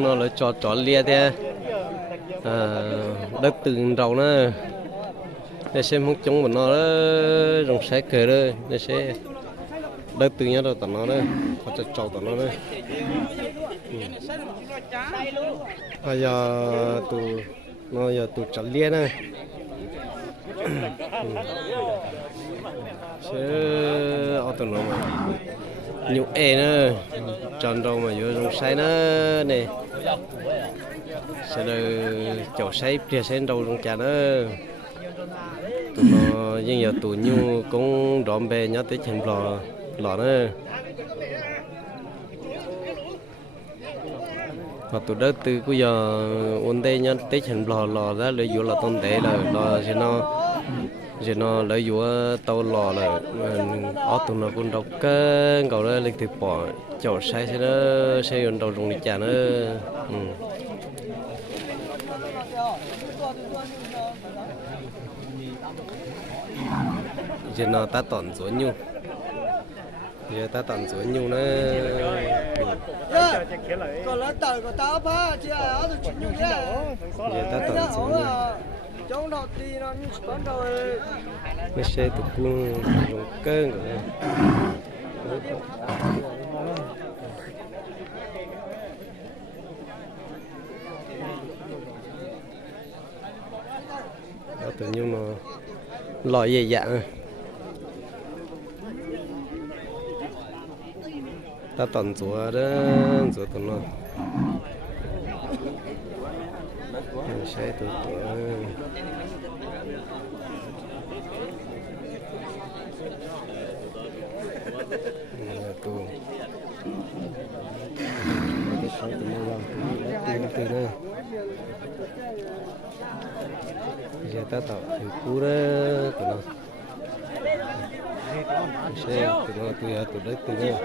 nó là trò lia thế đất từ đầu nó để xem không chống của nó đó rồng sấy cờ đó để xem đất từ nhá đâu tận nó đó họ cho trâu tận nó đó bây giờ tụ chặt lia nè sẽ ở tận nó mà nhiều e nữa tròn đâu mà vô rồng sấy nó này sẽ là chậu sấy kia sẽ đâu rồng trà nữa tụi nó nhưng giờ tụi nhu cũng đón bè nhớ tới chèn lò nữa và tụi đó từ bây giờ ôn đây nhớ tới chèn lò ra lấy vô là tôn tế là lò thì nó lấy vô tàu lò là ở tụi nó cũng đâu cái cầu đó lên từ bỏ chậu sấy sẽ nó sẽ dùng đầu rồng đi chả nữa giờ nó ta tận xuống nhu giờ ta tận xuống nhu nữa còn lá tờ của tao ba chị ở tôi chịu nhung giờ ta tận xuống nhu trong đầu thì nó như con rồi nó sẽ tụt cung dùng cơn rồi đó tự nhiên nó loại gì dạng ta tận chúa đó chúa tụi nó sẽ tụi giờ ta tạo hình cú đó tụi nó xe tụi nó tụi đấy tụi nó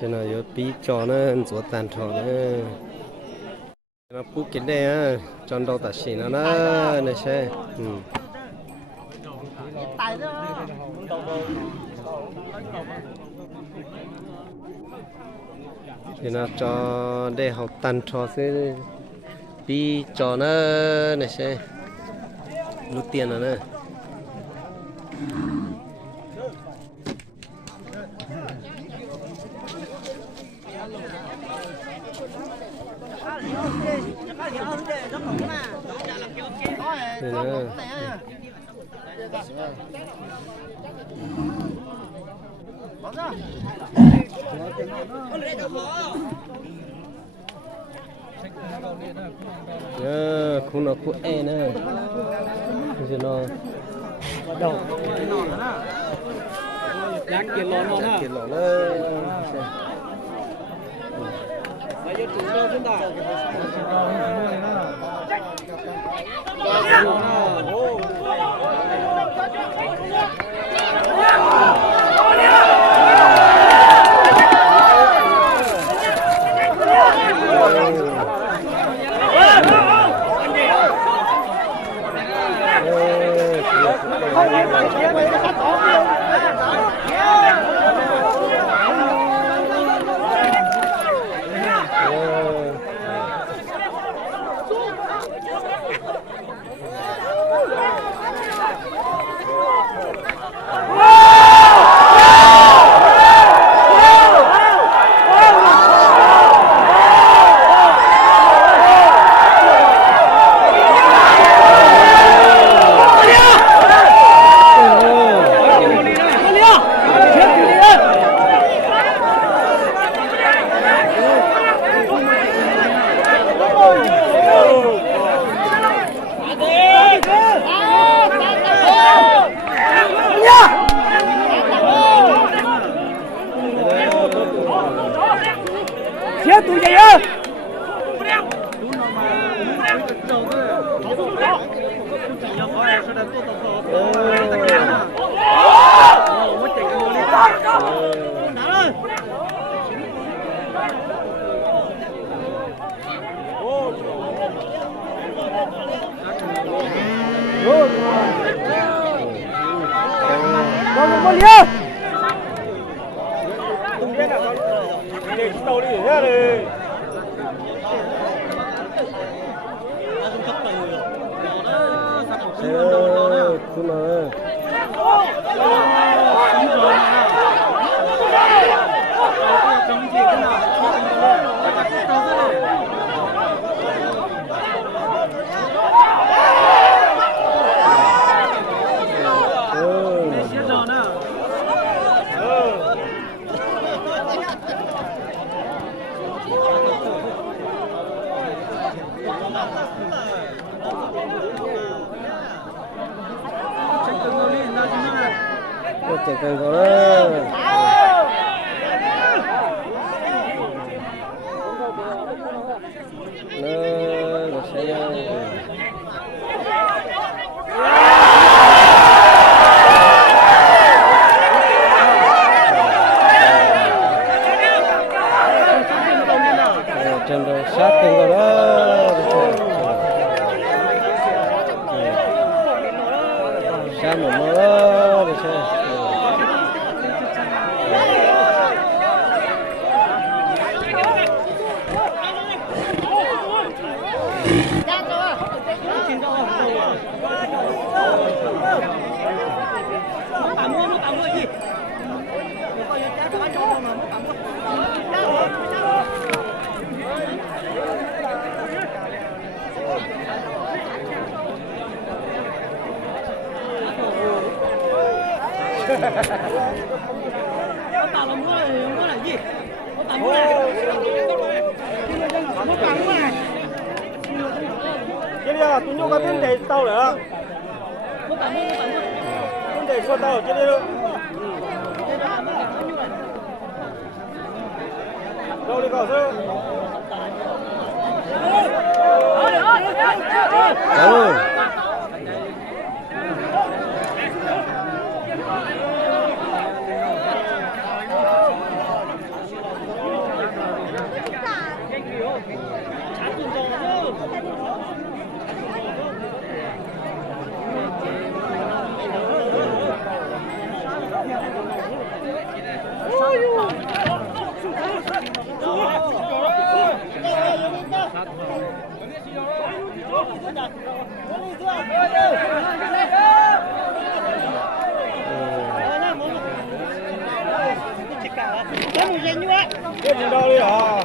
cho nó vô tí cho nó chỗ tàn trò nó bút cái đây á chọn đâu ta xí nó này xe thì nó cho để học tàn trò sẽ tí cho nó này xe lút tiền rồi nè không nó cũng e nữa giờ nó đầu dán kiệt lon nó kiệt lon nữa bây giờ chúng tôi chúng ta có liền. Tung điên à con. Để tàu đi ra đi. Chạy cần có đó. Nó sẽ trên đầu sát cần có đó. Sát một mớ đó để xem. Tao làm mua là gì? Tao mua này. Nó tặng này. Cái này tụi nó có tiền để tao nữa. Nó tặng mua. Tiền để cho tao cái này luôn. Đâu đi vào chứ? Cái gì đâu đi hả?